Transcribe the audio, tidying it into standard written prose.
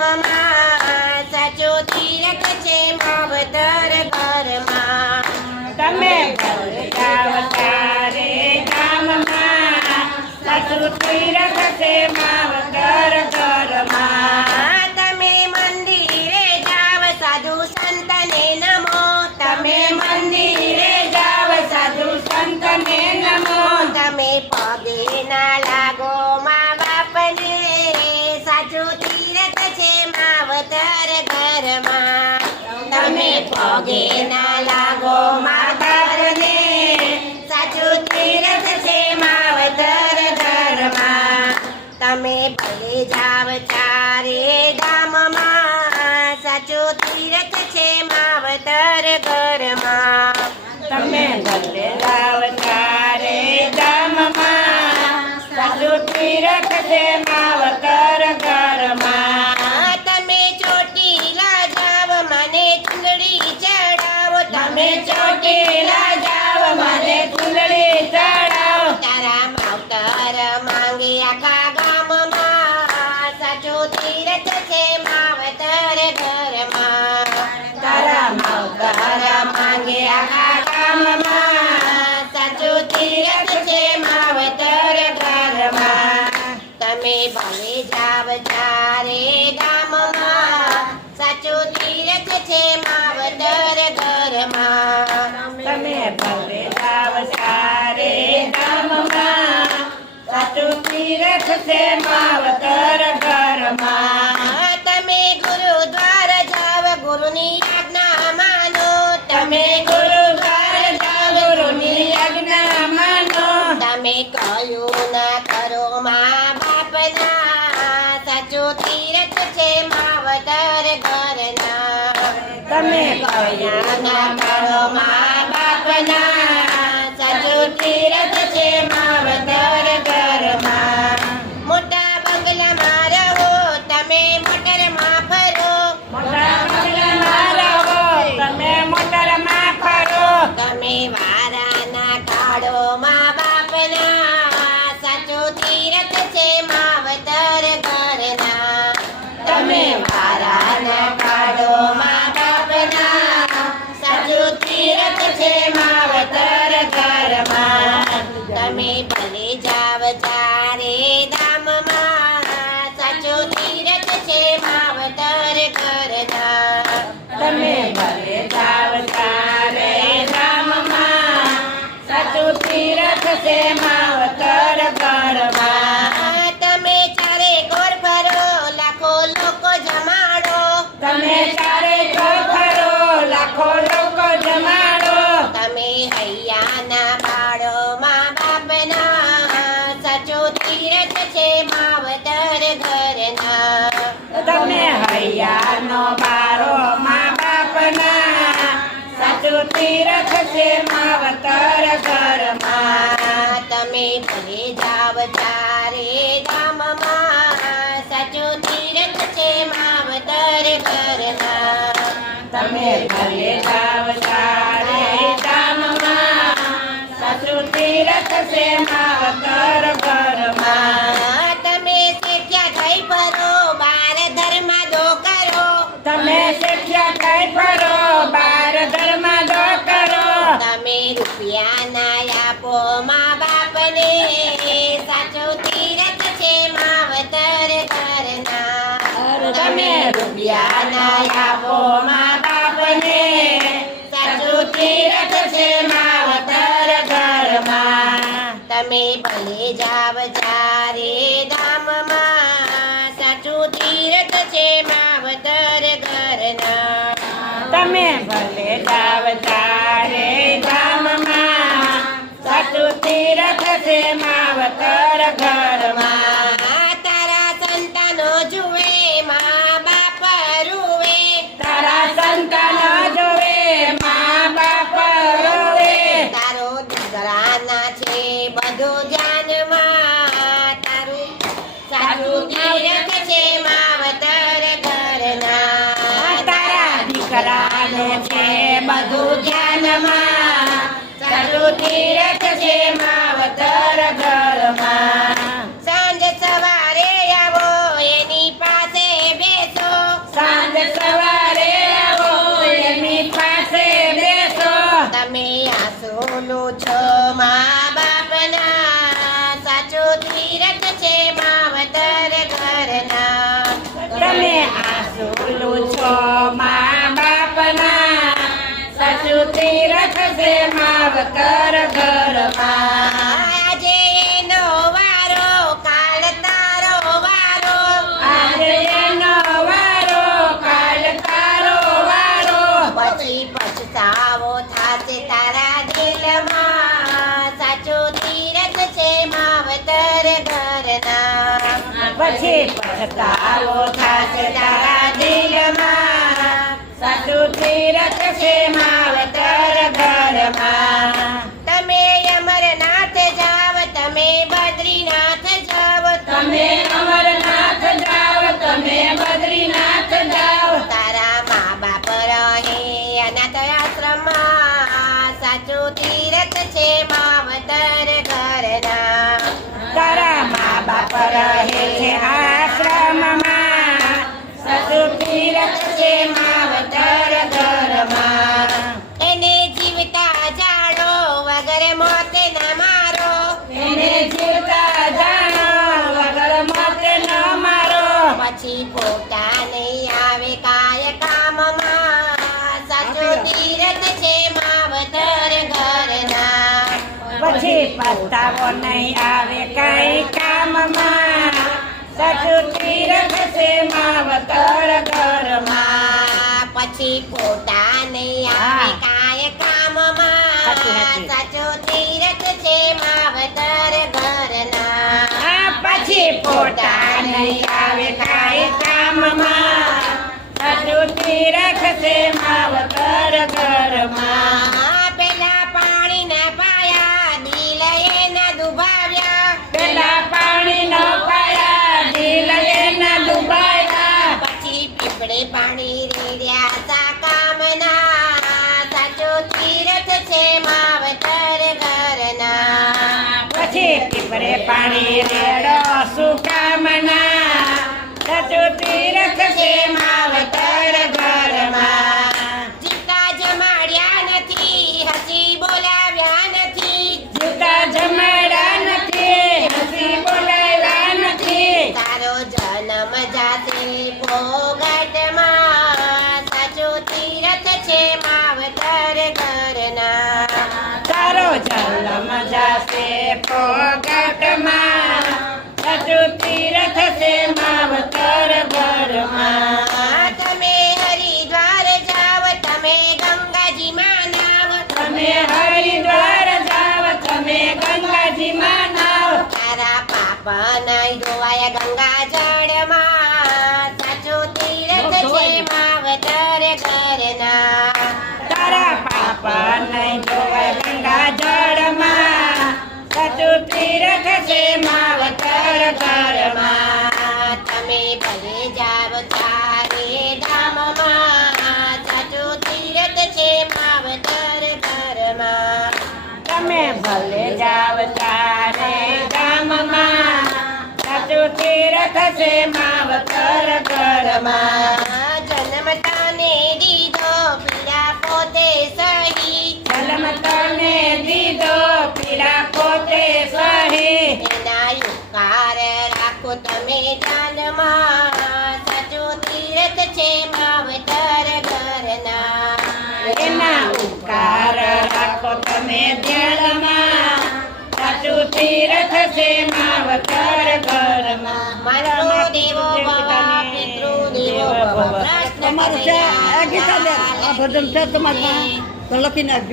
ગામમાં સાચું તીરથ છે માવતર ઘરમાં. તમે ભલે જાવ તારે ગામમાં સાચું તીરથ છે માવતર ઘરમાં. તમે મંદિરે જાવ સાધુ સંતને નમો. તમે મંદિરે જાવ સાધુ સંતને નમો. તમે પગે ના લાગો મા બાપને સાચું તીરથ છે માવતર ઘરમાં. તમે પગે ના લાગો માતાને સાચું તીરથ છે માવતર ઘરમાં. તમે ભલે જાવ ચારે ધામમાં સાચું તીરથ છે માવતર ઘરમાં. તમે ભલે જાવ તારે ગામમાં સાચું તીરથ છે માવતર ઘરમાં. તમે ચોટીલા જાવ મને ચૂંદડી ચડાવો. તમે ચોટીલા જાવ મને ચૂંદડી ચડાવો. તારા માવતર માંગે આખા ગામમાં સાચું તીરથ છે માવતર ઘરમાં. તારા માવતર માંગે આખા ગામમાં સાચું તીરથ છે માવતર ઘરમાં. તમે ભલે જાવ ચારે ગામમાં સાચું તીરથ છે માવતર ઘરમાં. તમે ભલે જાવ તારે ગામમાં સાચું તીરથ છે માવતર ઘરમાં. તમે ગુરુદ્વાર જાવ ગુરુની આજ્ઞા માનો. તમે ગુરુદ્વાર જાવ ગુરુની આજ્ઞા માનો. તમે કયું ના કરો મા બાપના સાચું તીરથ છે માવતર ઘરના. તમે કયા ના કરો મા બાપના સાચું તીરથ છે માવતર ઘરમાં. મોટા બંગલામાં રહો તમે મોટરમાં ફરો. મોટા બંગલામાં રહો તમે મોટરમાં ફરો. તમે વારાના કાઢો મા બાપના સાચું તીરથ છે માવતર ઘરના. તમે વારાના કાઢો મા બાપના સાચું તીરથ છે માવતર ઘરમાં. તમે ભલે જાવ ચારે ધામમાં સાચું તીરથ છે માવતર ઘરના. તમે ભલે જાવ તારે ગામમાં સાચું તીરથ છે માવતર ઘરમાં. તમે ચારે કોર ફરો લાખો લોકો જમાડો. તમે ચારે ફરો લાખો લોકો જમાડો. તમે હૈયાના બાળો મા બાપના સાચું તીરથ છે માવતર ઘરના. તમે હૈયાનો બારો મા બાપના સાચું તીરથ છે માવતર ઘરમાં. તમે ભલે જાવ ચારે ધામમાં સાચું તીરથ છે માવતર ઘરના. તમે ભલે જાવ તારે ગામમાં સાચું તીરથ છે માવતર ઘરમાં. તમે શીખ્યા થઈ ફરો બાર ધર્મ દો કરો. તમે શીખ્યા કઈ ફરો બાર ધર્મ દો કરો. તમે રૂપિયા ના આપો મા બાપને સાચું તીરથ છે માવતર ઘરના. તમે રૂપિયા ના આપો મા બાપને સાચું તીરથ છે માવતર ઘરમાં. તમે ભલે જાવ ચારે ધામમાં સાચું તીરથ છે માવતર ઘરના. તમે ભલે જાવ તારે ગામમાં સાચું તીરથ છે માવતર ઘરમાં. તારા સંતાનો જુએ મા બાપ રૂવે. તારા સંતાનો જોવે મા બાપ રોવે. તારો દીકરાના છે બધું ધ્યાનમાં. તારું સાચું તીરથ છે માવતર ઘરના. તારા દીકરાને છે બધું ધ્યાનમાં. સાચું તીરથ છે માવતર ઘરમાં. સાંજ સવારે આવો એની પાસે બેસો. સવારે આવો એની પાસે બેસો. તમે આસુલું છો મા બાપના સાચું તીરથ છે માવતર ઘરના. તમે આસુલું છો મા બાપના સાચું તીરથ છે માવતર ઘરમાં. આજે એનો વારો કાલ તારો વારો. આજે એનો વારો કાલ તારો વારો. પછી પછતાવો થાશે તારા દિલમાં સાચું તીરથ છે માવતર ઘરના. પછી પછતાવો થાશે તારા દિલમાં સાચું તીરથ છે માવતર ઘરમાં. તમે અમરનાથ જાવ તમે બદ્રીનાથ જાવ. તમે અમરનાથ જાઓ તમે બદ્રીનાથ જાઓ. તારા મા બાપ રહે અનાથ આશ્રમમાં સાચું તીરથ છે માવતર ઘરના. તારા મા બાપ રહે છે આશ્રમમાં સાચું તીરથ છે માવતર ઘરમાં. એને જીવતા જાણો વગર મોતે ન મારો. એને જીવતા જાણો વગર મોતે ન મારો. પછી પોતાને આવે કાય કામમાં સાચું તીરથ છે માવતર ઘરના. પછી પસ્તાવો નહીં આવે કઈ કામમાં સાચું તીરથ છે માવતર ઘરમાં. પછી પોતાને આવે કાય કામમાં સાચી. સાચું તીરથ છે માવતર ઘરના. પછી પોતાને આવે કાંઈ કામમાં સાચું તીરથ છે માવતર ઘરમાં. પેલા પાણી ના પાયા દિલ એના દુભાવ્યા. પેલા પાણી ન પાયા દિલ એના ડૂબાયા. પછી પીપળે પાણી રેડ્યા સા કામના સાચું તીરથ છે માવતર ઘરના. પછી પીપરે પાણી રેડો સુકામના સાચું તીરથ છે માવતર ઘરમાં. જીવતા જમાડ્યા નથી હસી બોલાવ્યા નથી. જીવતા જમાડા નથી હસી બોલાવ્યા નથી. તારો જન્મ જાતે પોગટમાં સાચું તીરથ છે માવતર ઘરના. તારો જન્મ જાશે પોગટમાં સાચું તીરથ છે માવતર ઘરમાં. તમે હરિદ્વાર જાવ તમે ગંગાજીમાં નાવ. તમે હરિદ્વાર જાવ તમે ગંગાજીમાં નાવ. તારા પાપ નહીં ધોવાય ગંગા જળમાં સાચું તીરથ છે માવતર ઘરના. તારા પાપ નહીં ધોવાય ગંગા જળમાં સાચું તીરથ છે માવતર ઘરમાં. તમે ભલે જાવ તારે ધામમાં સાચું તીરથ છે માવતર ઘરમાં. તમે ભલે જાવ તારે ગામમાં સાચું તીરથ છે માવતર ઘરમાં. જન્મતા ને દીધો પીડા પોતે સહી. જન્મ તને દીધો પીડા પોતે સહી. એના ઉપકાર રાખો તમે ધ્યાનમાં સાચું તીરથ છે માવતર ઘરના. એના ઉપકાર રાખો તમે ધ્યાનમાં સાચું તીરથ છે માવતર ઘરમાં. માતૃ દેવો ભવ પિતૃ દેવો ભવ. તમારું છે આ ગીતા બેન આ ભજન છે તમારે તો લખીને આપજો.